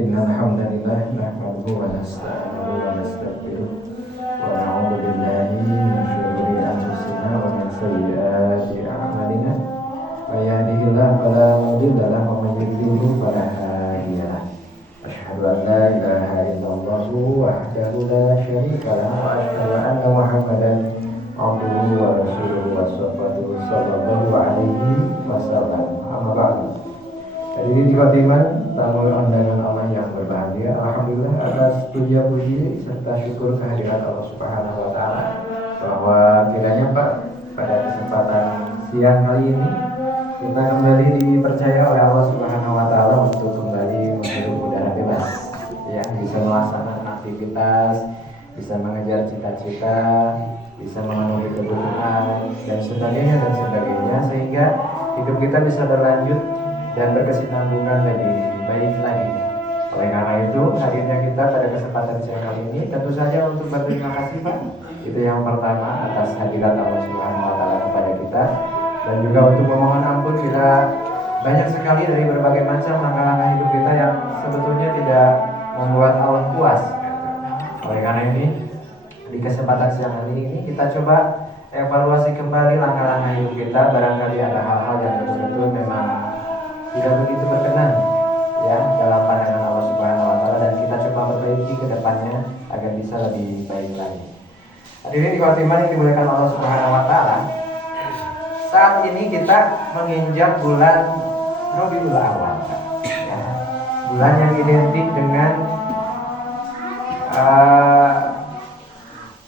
Innal hamdalillah nahmaduhu wa nasta'inuhu wa nastaghfiruh wa na'udzu billahi min shururi anfusina wa min sayyiati a'malina. May yahdihillahu fala mudilla lahu wa may yudlil fala hadiya lahu. Asyhadu an la ilaha illallah wahdahu la syarika lahu wa asyhadu anna Muhammadan abduhu wa rasuluhu wa sallallahu alaihi wasallam. Amma ba'du. Hadirin khotiman tamu undangan Allah yang berbahagia, alhamdulillah atas puja-puji serta syukur kehadiran Allah Subhanahu wa taala bahwa kiranya Pak pada kesempatan siang kali ini kita kembali dipercaya oleh Allah Subhanahu wa taala untuk kembali menghirup udara bebas, ya, bisa melaksanakan aktivitas, bisa mengejar cita-cita, bisa memenuhi kebutuhan dan sebagainya sehingga hidup kita bisa berlanjut dan berkesinambungan lebih baik lagi. Oleh karena itu, hadirnya kita pada kesempatan siang kali ini tentu saja untuk berterima kasih Pak. Itu yang pertama atas hadirat Allah Subhanahu wa taala kepada kita, dan juga untuk memohon ampun bila banyak sekali dari berbagai macam langkah-langkah hidup kita yang sebetulnya tidak membuat Allah puas. Oleh karena ini, di kesempatan siang hari ini kita coba evaluasi kembali langkah-langkah hidup kita. Barangkali ada hal-hal yang betul-betul memang tidak begitu berkenan, ya, dalam pandangan Allah Subhanahu wa taala, dan kita coba perbaiki ke depannya agar bisa lebih baik lagi. Hadirin khotiman yang dimuliakan Allah Subhanahu wa taala, saat ini kita menginjak bulan Rabiul Awal, ya, bulan yang identik dengan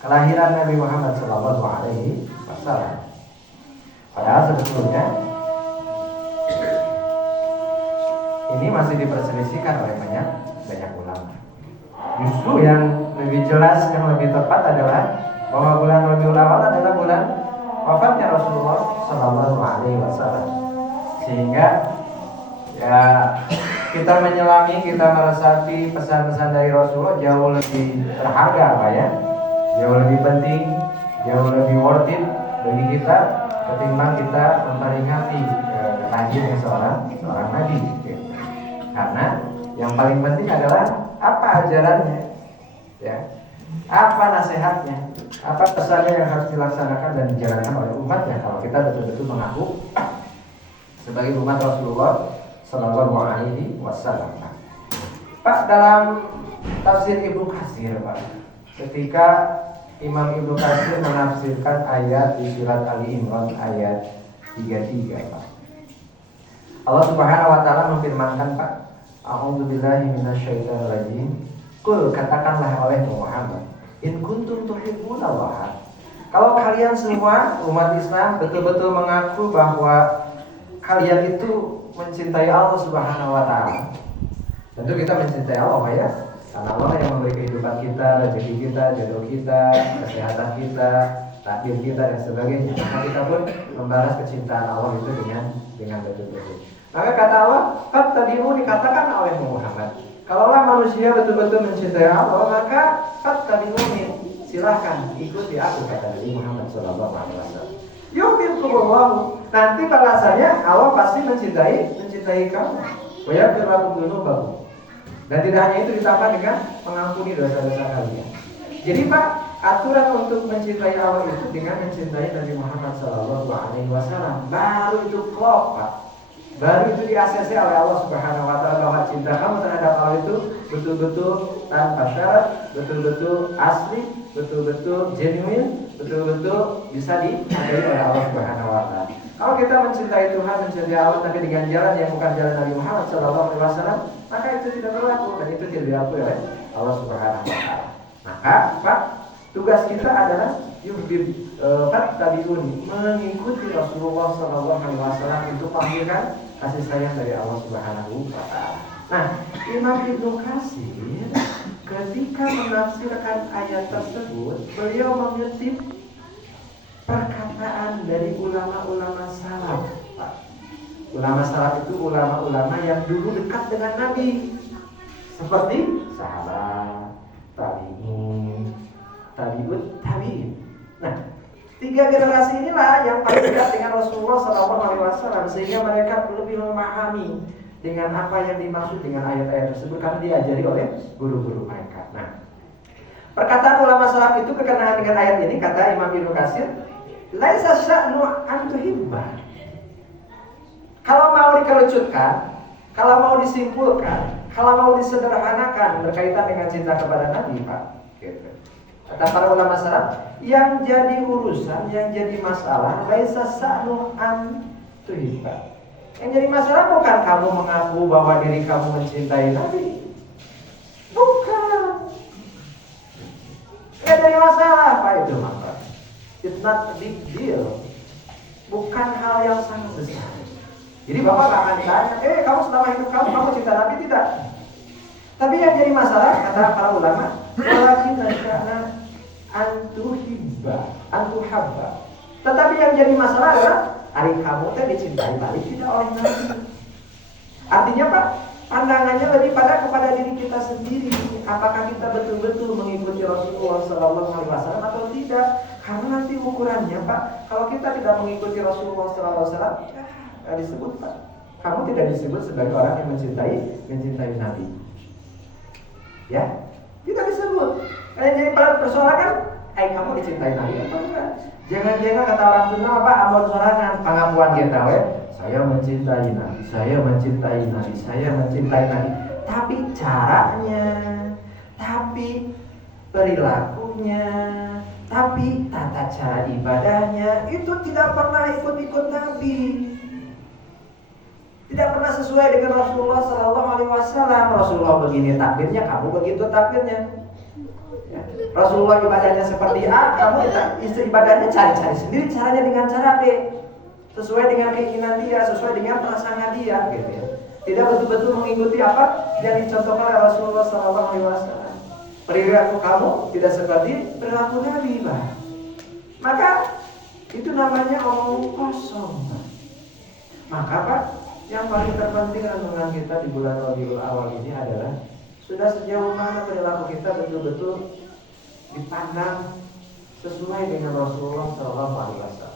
kelahiran Nabi Muhammad SAW. Padahal sebetulnya ini masih diperselisihkan oleh banyak ulama. Justru yang lebih jelas, yang lebih tepat adalah bahwa bulan Rabiul Awal adalah bulan wafatnya Rasulullah SAW. Sehingga ya kita menyelami, kita meresapi pesan-pesan dari Rasulullah jauh lebih berharga, Pak, ya, jauh lebih penting, jauh lebih worth it bagi kita ketimbang kita memperingati lahirnya seorang nabi. Karena yang paling penting adalah apa ajarannya, ya, apa nasihatnya, apa pesannya yang harus dilaksanakan dan dijalankan oleh umatnya kalau kita betul-betul mengaku sebagai umat Rasulullah Sallallahu Alaihi Wasallam. Pak, dalam tafsir Ibnu Katsir, Pak, ketika Imam Ibnu Katsir menafsirkan ayat di surat Ali Imran ayat 33, Pak, Allah Subhanahu wa taala memfirmankan, Pak, A'udzubillahi minasyaitonirrajim. Qul, katakanlah oleh Muhammad, in kuntum tuhibbunallaha. Kalau kalian semua umat Islam betul-betul mengaku bahwa kalian itu mencintai Allah Subhanahu wa taala. Tentu kita mencintai Allah, Pak, ya. Karena Allah yang memberi kehidupan kita, rezeki kita, jodoh kita, kesehatan kita, takdir kita dan sebagainya. Maka kita pun membalas kecintaan Allah itu dengan betul-betul. Maka kata Allah, fattabi'u, dikatakan oleh Muhammad, kalaulah manusia betul-betul mencintai Allah, maka fattabi'u, silahkan ikuti aku, kata Nabi Muhammad SAW. Yuhibbukumullah, nanti balasannya Allah pasti mencintai kamu. Wa yaghfir lakum dzunubakum, dan tidak hanya itu, ditambah dengan mengampuni dosa-dosa kalian. Jadi Pak, aturan untuk mencintai Allah itu dengan mencintai Nabi Muhammad SAW. Baru itu klop, Pak. Baru itu di-ACC oleh Allah Subhanahu wa taala bahwa cinta kamu terhadap Allah itu betul-betul tanpa syarat, betul-betul asli, betul-betul genuine, betul-betul bisa dihargai oleh Allah Subhanahu wa taala. Kalau kita mencintai Tuhan, mencintai Allah tapi dengan jalan yang bukan jalan Nabi Muhammad SAW, maka itu tidak berlaku dan itu tidak diakui oleh Allah Subhanahu wa taala. Maka Pak, tugas kita adalah fattabi'uni, mengikuti Rasulullah SAW untuk panggilkan kasih sayang dari Allah Subhanahu wa taala. Nah, Imam Ibnu Katsir ketika menafsirkan ayat tersebut, beliau mengutip perkataan dari ulama-ulama salaf, Pak. Ulama salaf itu ulama-ulama yang dulu dekat dengan Nabi, seperti sahabat, tabi'in, tabi'ut tabi'in. Nah, tiga generasi inilah yang paling dekat dengan Rasulullah SAW, sehingga mereka lebih memahami dengan apa yang dimaksud dengan ayat-ayat tersebut karena diajari oleh guru-guru mereka. Nah, perkataan ulama salaf itu berkenaan dengan ayat ini, kata Imam Ibnu Katsir, laisa sya'nu an tuhibba. Kalau mau dikerucutkan, kalau mau disimpulkan, kalau mau disederhanakan berkaitan dengan cinta kepada Nabi, Pak, gitu. Kata para ulama salaf, yang jadi urusan, yang jadi masalah, laisa sya'nu an tuhibba. Yang jadi masalah bukan kamu mengaku bahwa diri kamu mencintai Nabi, bukan. Yang jadi masalah apa itu, maka it's not a big deal, bukan hal yang sangat besar. Jadi Bapak gak akan ditanya, kamu selama hidup kamu cinta Nabi tidak? Tapi yang jadi masalah, kata para ulama, walakin nasya'na antuhabba. Tetapi yang jadi masalah adalah hari kamu dicintai balik tidak oleh Nabi. Artinya Pak, pandangannya lebih kepada diri kita sendiri. Apakah kita betul-betul mengikuti Rasulullah SAW atau tidak? Karena nanti ukurannya Pak, kalau kita tidak mengikuti Rasulullah SAW, ya disebut Pak, kamu tidak disebut sebagai orang yang mencintai Nabi. Ya, tidak disebut. Karena jadi persoalan kan, kamu dicintai Nabi atau enggak? Jangan-jangan kata orang Sunda apa? Amal sorangan pengakuan kita, saya mencintai Nabi, saya mencintai Nabi, saya mencintai Nabi. Tapi caranya, tapi perilakunya, tapi tata cara ibadahnya itu tidak pernah ikut-ikut Nabi. Tidak pernah sesuai dengan Rasulullah SAW. Rasulullah begini takbirnya, kamu begitu takbirnya. Ya. Rasulullah ibadahnya seperti A, kamu istri ibadahnya cari-cari sendiri caranya dengan cara B, sesuai dengan keinginan dia, sesuai dengan perasaannya dia, gitu ya. Tidak betul-betul mengikuti apa yang dicontohkan oleh Rasulullah SAW. Perilaku kamu tidak seperti perilaku Nabi, Pak. Maka itu namanya omong kosong, Pak. Maka Pak, yang paling terpenting renungan kita di bulan Rabiul Awal ini adalah sudah sejauh mana perilaku kita betul-betul dipandang sesuai dengan Rasulullah SAW.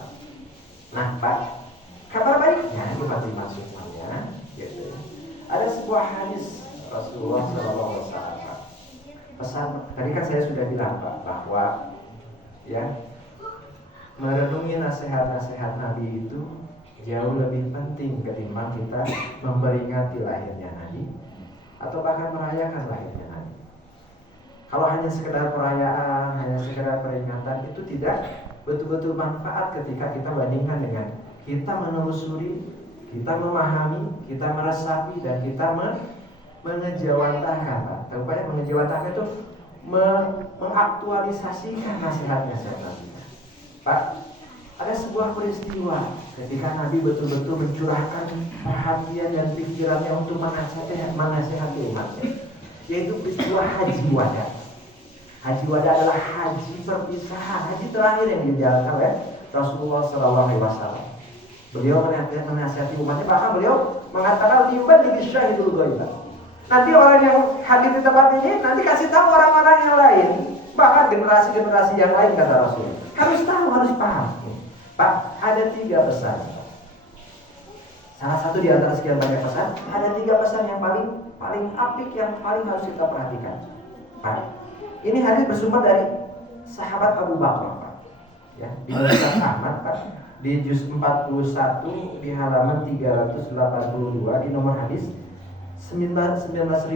Nah Pak, kabar baiknya ini masih masuk semuanya, gitu. Ada sebuah hadis Rasulullah SAW. Pesan, tadi kan saya sudah bilang Pak bahwa ya merenungi nasihat-nasihat Nabi itu jauh lebih penting ketimbang kita memperingati lahirnya Nabi atau bahkan merayakan lahirnya Nabi. Kalau hanya sekedar perayaan, hanya sekedar peringatan, itu tidak betul-betul manfaat ketika kita bandingkan dengan kita menelusuri, kita memahami, kita meresapi, dan kita mengejawantahkan. Upaya mengejawantahkan itu mengaktualisasikan nasihat-nasihat Nabi. Pak, ada sebuah peristiwa ketika Nabi betul-betul mencurahkan perhatian dan pikirannya untuk menasihati umatnya, yaitu peristiwa Haji Wada. Haji Wada adalah haji perpisahan, haji terakhir yang dijalankan oleh Rasulullah SAW. Beliau menasihati umatnya, bahkan beliau mengatakan liuballighi syahidul ghaibah. Nanti orang yang hadir di tempat ini nanti kasih tahu orang-orang yang lain, bahkan generasi-generasi yang lain, kata Rasul. Harus tahu, harus paham. Pak, ada 3 pesan. Salah satu di antara sekian banyak pesan, ada 3 pesan yang paling apik, yang paling harus kita perhatikan. Pak, ini hadis bersumber dari sahabat Abu Bakar, Pak. Ya, di Musnad Ahmad, Pak, di juz 41 di halaman 382 di nomor hadis 19.523.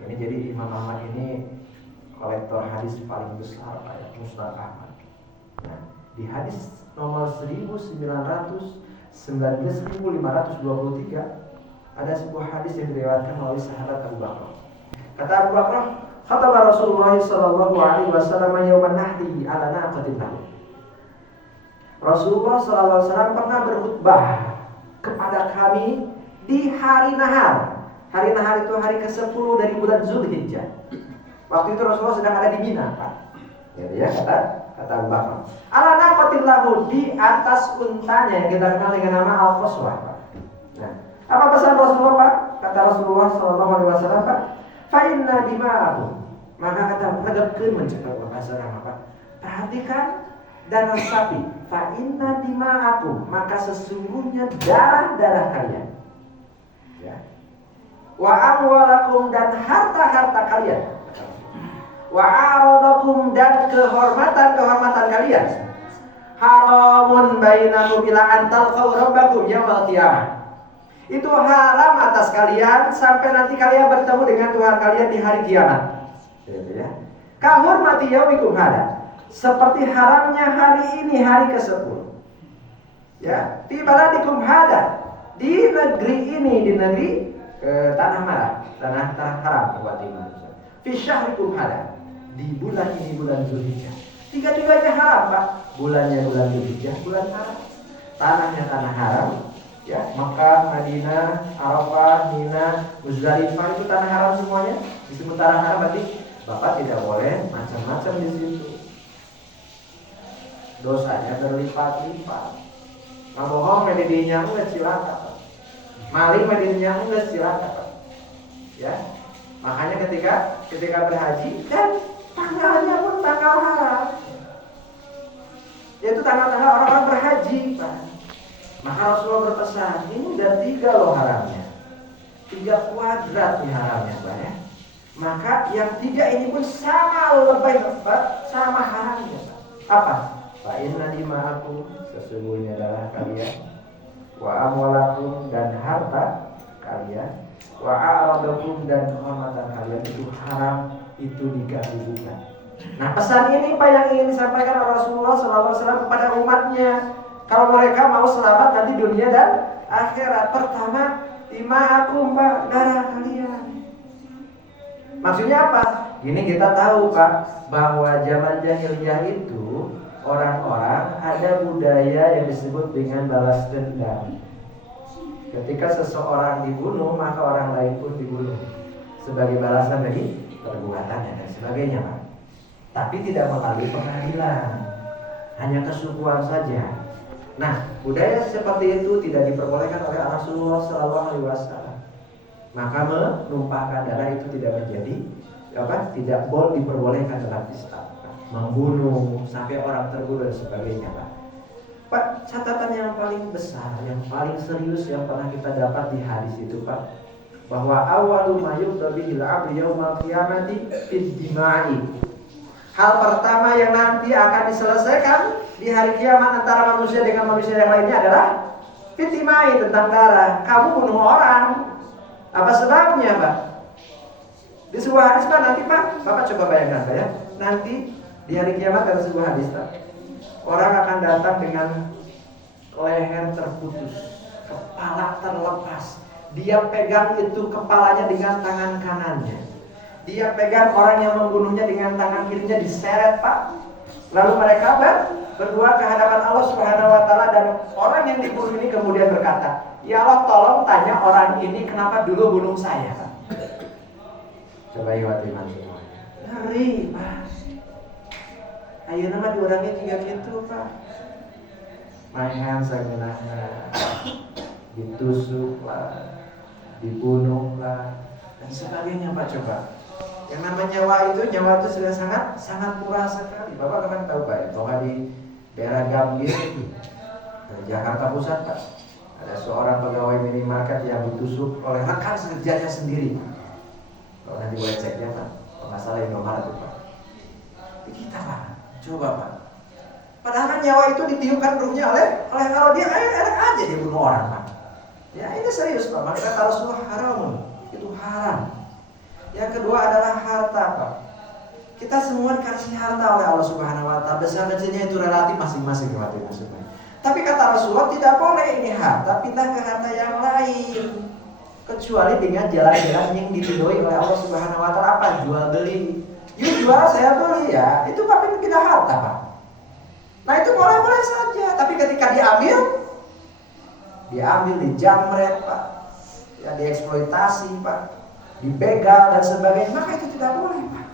Ini jadi Imam Ahmad ini kolektor hadis paling besar, Pak, ya, Musnad Ahmad. Nah, di hadis nomor 19.523 ada sebuah hadis yang diriwayatkan oleh sahabat Abu Bakar. Kata Abu Bakar, khataba Rasulullah sallallahu alaihi wasallam yauman nahri ala naqatin lahu. Rasulullah sallallahu alaihi wasallam pernah berkhutbah kepada kami di hari nahar. Hari nahar itu hari ke-10 dari bulan Zulhijjah. Waktu itu Rasulullah sedang ada di Mina, Pak. Ya, kata Abu Bakar. Ala naqatin lahu, di atas untanya yang kita kenal dengan nama Al-Qaswah, Pak. Nah, apa pesan Rasulullah, Pak? Kata Rasulullah sallallahu alaihi wasallam, Pak, fa inna dima'akum. Maka kata regepkeun mencegah bahasa apa? Perhatikan darah sapi. fa inna dima'akum, maka sesungguhnya darah-darah kalian, ya, wa amwalakum, dan harta-harta kalian, wa aradakum, dan kehormatan-kehormatan kalian, haramun bainakum ila antal rabbakum yaumil qiyamah. Itu haram atas kalian sampai nanti kalian bertemu dengan Tuhan kalian di hari kiamat. Ya. Kahurmati yaumikum hada, seperti haramnya hari ini, hari ke-10. Ya, di baladikum hada, di negeri ini, di negeri tanah merah, tanah haram buat iman. Fi syahrikum hada, di bulan ini, bulan Zulhijjah. Tiga-tiganya haram, Pak. Bulannya bulan Zulhijjah, bulan haram. Tanahnya tanah haram. Ya, Makkah, Madinah, Arafah, Mina, Muzdalifah itu tanah haram semuanya. Disebut tanah haram berarti Bapak tidak boleh macam-macam di situ. Dosanya berlipat-lipat. Bohong medidinya enggak cilaka. Maling medidinya enggak cilaka. Ya. Makanya ketika berhaji dan tanggalnya pun tanggal haram. Yaitu tanggal-tanggal orang-orang berhaji, Pak. Maka Rasulullah berpesan, ini udah 3 loh haramnya, 3 kuadrat nih haramnya, Pak, ya. Maka yang 3 ini pun sama lebay, Pak, sama haramnya, Pak. Apa? Fa inna dima'akum, sesungguhnya adalah kalian, wa amwalakum, dan harta kalian, wa a'radakum, dan kehormatan kalian itu haram, itu digabungkan. Nah, pesan ini Pak yang ingin disampaikan oleh Rasulullah SAW kepada umatnya. Kalau mereka mau selamat nanti dunia dan akhirat, pertama dima'akum, Pak, darah kalian. Maksudnya apa? Gini, kita tahu, Pak, bahwa zaman jahiliyah itu orang-orang ada budaya yang disebut dengan balas dendam. Ketika seseorang dibunuh, maka orang lain pun dibunuh sebagai balasan dari perbuatannya dan sebagainya, Pak. Tapi tidak melalui pengadilan, hanya kesukuan saja. Nah, budaya seperti itu tidak diperbolehkan oleh Rasulullah SAW. Maka menumpahkan darah itu tidak menjadi tidak boleh diperbolehkan dalam Islam. Membunuh sampai orang terbunuh dan sebagainya, Pak. Pak, catatan yang paling besar, yang paling serius yang pernah kita dapat di hadis itu, Pak, bahwa awwalu ma yuqda bihil 'abdu yaumal qiyamati fid dima'i. Hal pertama yang nanti akan diselesaikan di hari kiamat antara manusia dengan manusia yang lainnya adalah fitimai, tentang darah. Kamu bunuh orang, apa sebabnya, Pak? Di sebuah hadis, Pak, nanti Pak, Bapak coba bayangkan, Pak, ya. Nanti di hari kiamat ada sebuah hadis, Pak. Orang akan datang dengan leher terputus, kepala terlepas. Dia pegang itu kepalanya dengan tangan kanannya. Dia pegang orang yang membunuhnya dengan tangan kirinya, diseret, Pak. Lalu mereka berdua ke hadapan Allah Subhanahu wa taala, dan orang yang dibunuh ini kemudian berkata, "Ya Allah, tolong tanya orang ini kenapa dulu bunuh saya." Coba iwati semua. Ngeri, Pak. Ayo nama diorangnya juga gitu, Pak. Mainan sageunahna, ditusuk lah, dibunuh lah, dan sebagainya, Pak. Coba. Yang namanya nyawa itu sudah sangat murah sekali. Bapak kan tahu, Pak, bahwa di daerah Gambir, Jakarta Pusat, Pak, ada seorang pegawai minimarket yang ditusuk oleh rekan kerjanya sendiri. Kalau nanti boleh cek ya, Pak, masalah Indomaret itu, Pak. Kita, Pak, coba, Pak. Padahal kan nyawa itu ditiupkan ruhnya oleh kalau dia enak aja dia bunuh orang, Pak. Ya ini serius, Pak. Maka kalau Rasulullah haram, itu haram. Yang kedua adalah harta, Pak. Kita semua dikasih harta oleh Allah Subhanahu wa taala. Besar kecilnya itu relatif masing-masing, masing-masing. Tapi kata Rasulullah tidak boleh ini harta pindah ke harta yang lain, kecuali dengan jalan-jalan yang diridhoi oleh Allah Subhanahu wa taala. Apa? Jual beli. Yuk jual, saya beli, ya. Itu Pak pindah harta, Pak. Nah itu boleh-boleh saja. Tapi ketika diambil, dijamret, Pak. Ya dieksploitasi, Pak. Dibegal dan sebagainya, maka itu tidak boleh, Pak.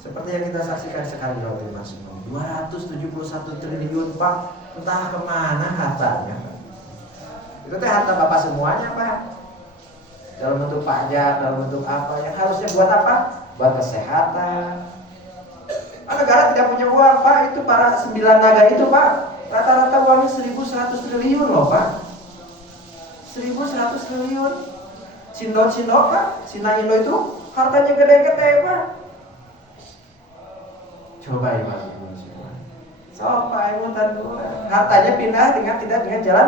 Seperti yang kita saksikan sekarang di waktu masing 271 triliun, Pak. Entah kemana hartanya, Pak. Itu teh harta Bapak semuanya, Pak. Dalam bentuk pajak, dalam bentuk apa, yang harusnya buat apa? Buat kesehatan. Negara tidak punya uang, Pak. Itu para 9 naga itu, Pak, rata-rata uangnya 1.100 triliun loh, Pak. 1.100 triliun. Cindo, Pak, Cina Indo itu hartanya gede-gede, Pak. Coba ya, Pak. Sopai mutan gula. Hartanya pindah tidak dengan jalan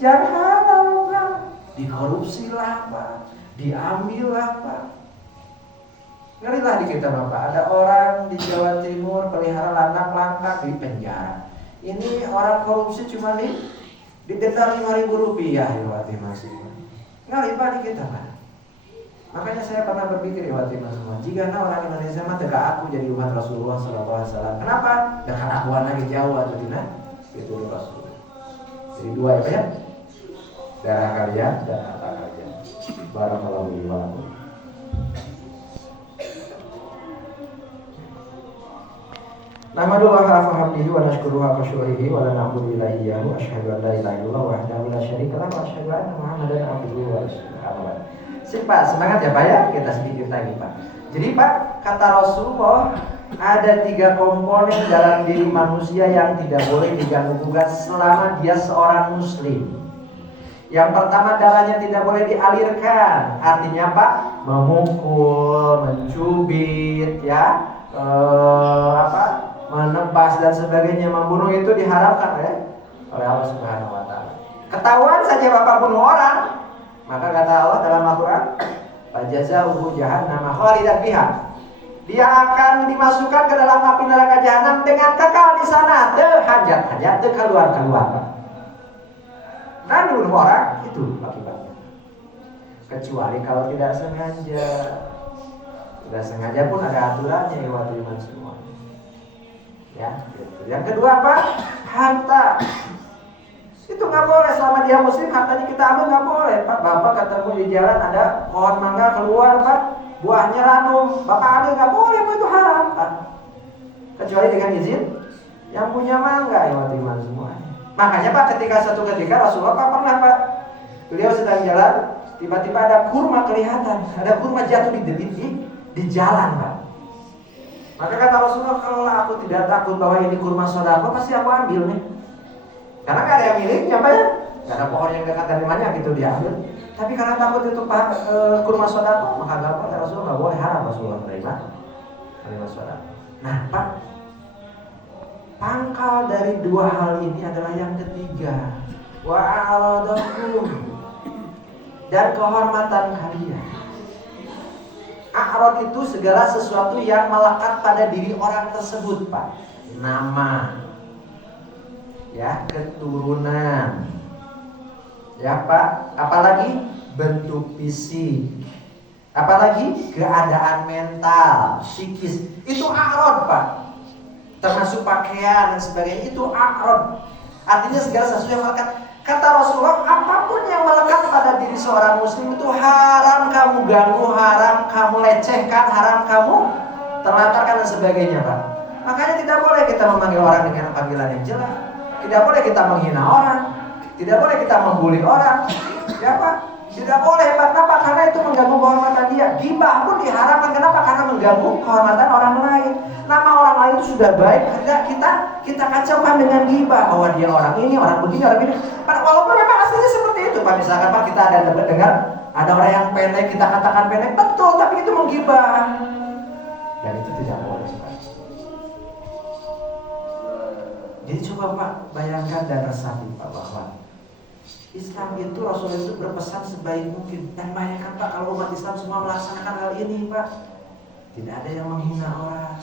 yang halal, Pak. Dikorupsi lah, Pak. Diambil lah, Pak. Ngerilah di kita, Bapak. Ada orang di Jawa Timur pelihara landak-landak di penjara. Ini orang korupsi cuma didenda 5.000 rupiah ya, masih. Ngeri Pak di kita, Pak. Makanya saya pernah berpikir ya waktu itu semua, jika orang Indonesia mah tegak aku jadi umat Rasulullah SAW. Kenapa? Dengan akuan lagi jauh atau tidak? Itu Rasulullah. Jadi 2 ya, Pak ya. Darah kalian dan harta kalian. Barakallahu fiikum wa lakum. Nahmadullahi wa hamdihi wa nashkuruhu wa syukrihi wa la na'budu illa iyyahu asyhadu an la ilaha illallah wahdahu la syarika lahu wa asyhadu anna Muhammadan abduhu wa rasuluh. Sip Pak, semangat ya Pak ya. Kita sedikit lagi Pak. Jadi Pak, kata Rasulullah ada 3 komponen dalam diri manusia yang tidak boleh diganggu-gugat selama dia seorang muslim. Yang pertama, darahnya tidak boleh dialirkan. Artinya Pak, memukul, mencubit, ya, menebas dan sebagainya, membunuh itu diharamkan oleh Allah Subhanahu wa taala. Ketahuan saja Bapak bunuh orang, maka kata Allah dalam Al-Qur'an, "Fajazauhu jahannam khalidan fiha." Dia akan dimasukkan ke dalam api neraka jahanam dengan kekal di sana, hajat-hajat, keluar-keluar. Nah, bunuh orang itu akibatnya. Kecuali kalau tidak sengaja. Tidak sengaja pun ada aturannya ya waktu iman semua. Ya, gitu. Yang kedua Pak, harta. Itu nggak boleh selama dia muslim, hartanya kita ambil nggak boleh. Pak, Bapak ketemu di jalan ada pohon mangga keluar Pak, buahnya ranum, Bapak ambil nggak boleh, Pak, itu haram Pak. Kecuali dengan izin yang punya mangga ya waktu iman semua. Makanya Pak, suatu ketika Rasulullah Pak pernah Pak, beliau sedang jalan, tiba-tiba ada kurma kelihatan, ada kurma jatuh di jalan Pak. Maka kata Rasulullah, kalau aku tidak takut bahwa ini kurma sedekah, pasti aku ambil nih. Karena nggak ada yang miliknya Pak ya, nggak ada pohon yang dekat dari mana gitu diambil. Tapi karena takut itu Pak kurma sedekah, maka nggak boleh. Rasulullah nggak boleh, haram Rasulullah menerima sedekah. Nah Pak, pangkal dari 2 hal ini adalah yang ketiga, wa'aladakum, dan kehormatan kalian. A'rad itu segala sesuatu yang melekat pada diri orang tersebut Pak. Nama, ya, keturunan, ya Pak, apalagi bentuk fisik, apalagi keadaan mental, psikis, itu a'rad Pak. Termasuk pakaian dan sebagainya, itu a'rad. Artinya segala sesuatu yang melekat. Kata Rasulullah, apapun yang melekat pada diri seorang muslim itu haram kamu ganggu, haram kamu lecehkan, haram kamu terlantarkan dan sebagainya Pak. Makanya tidak boleh kita memanggil orang dengan panggilan yang jelek. Tidak boleh kita menghina orang. Tidak boleh kita membuli orang. Ya Pak, tidak boleh Pak. Kenapa? Karena itu mengganggu kehormatan dia. Ghibah pun diharamkan. Kenapa? Karena mengganggu kehormatan orang lain. Nama orang lain itu sudah baik, kita kacaukan dengan ghibah bahwa dia orang ini, orang begini, orang ini. Walaupun memang aslinya seperti itu Pak. Misalkan Pak, kita ada dengar ada orang yang pendek, kita katakan pendek, betul, tapi itu menggibah. Dan itu tidak boleh Pak. Jadi coba Pak bayangkan dan resapi Pak bahwa Islam itu, Rasul itu berpesan sebaik mungkin. Dan bayangkan Pak, kalau umat Islam semua melaksanakan hal ini Pak, tidak ada yang menghina orang.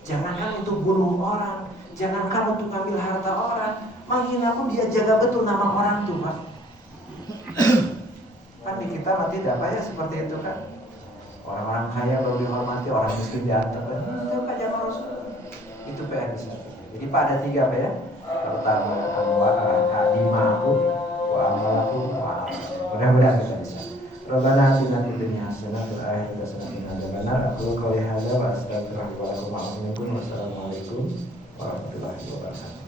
Jangankan itu bunuh orang, jangankan untuk ambil harta orang, menghina pun dia jaga betul nama orang itu Pak. Kan di kita mah tidak Pak ya seperti itu kan. Orang-orang kaya baru dihormati, orang miskin diantar. Itu Pak zaman Rasul. Itu PR di sana. Jadi Pak ada 3 Pak ya. Pertama dima'ahu wa amalahu wa. Mudah-mudahan kita bisa. Rabbana atina fid dunya hasanah wa fil akhirati hasanah wa qina adzabannar. Aku qouli hadza wa astaghfirullaha wa lakum. Wassalamualaikum warahmatullahi wabarakatuh.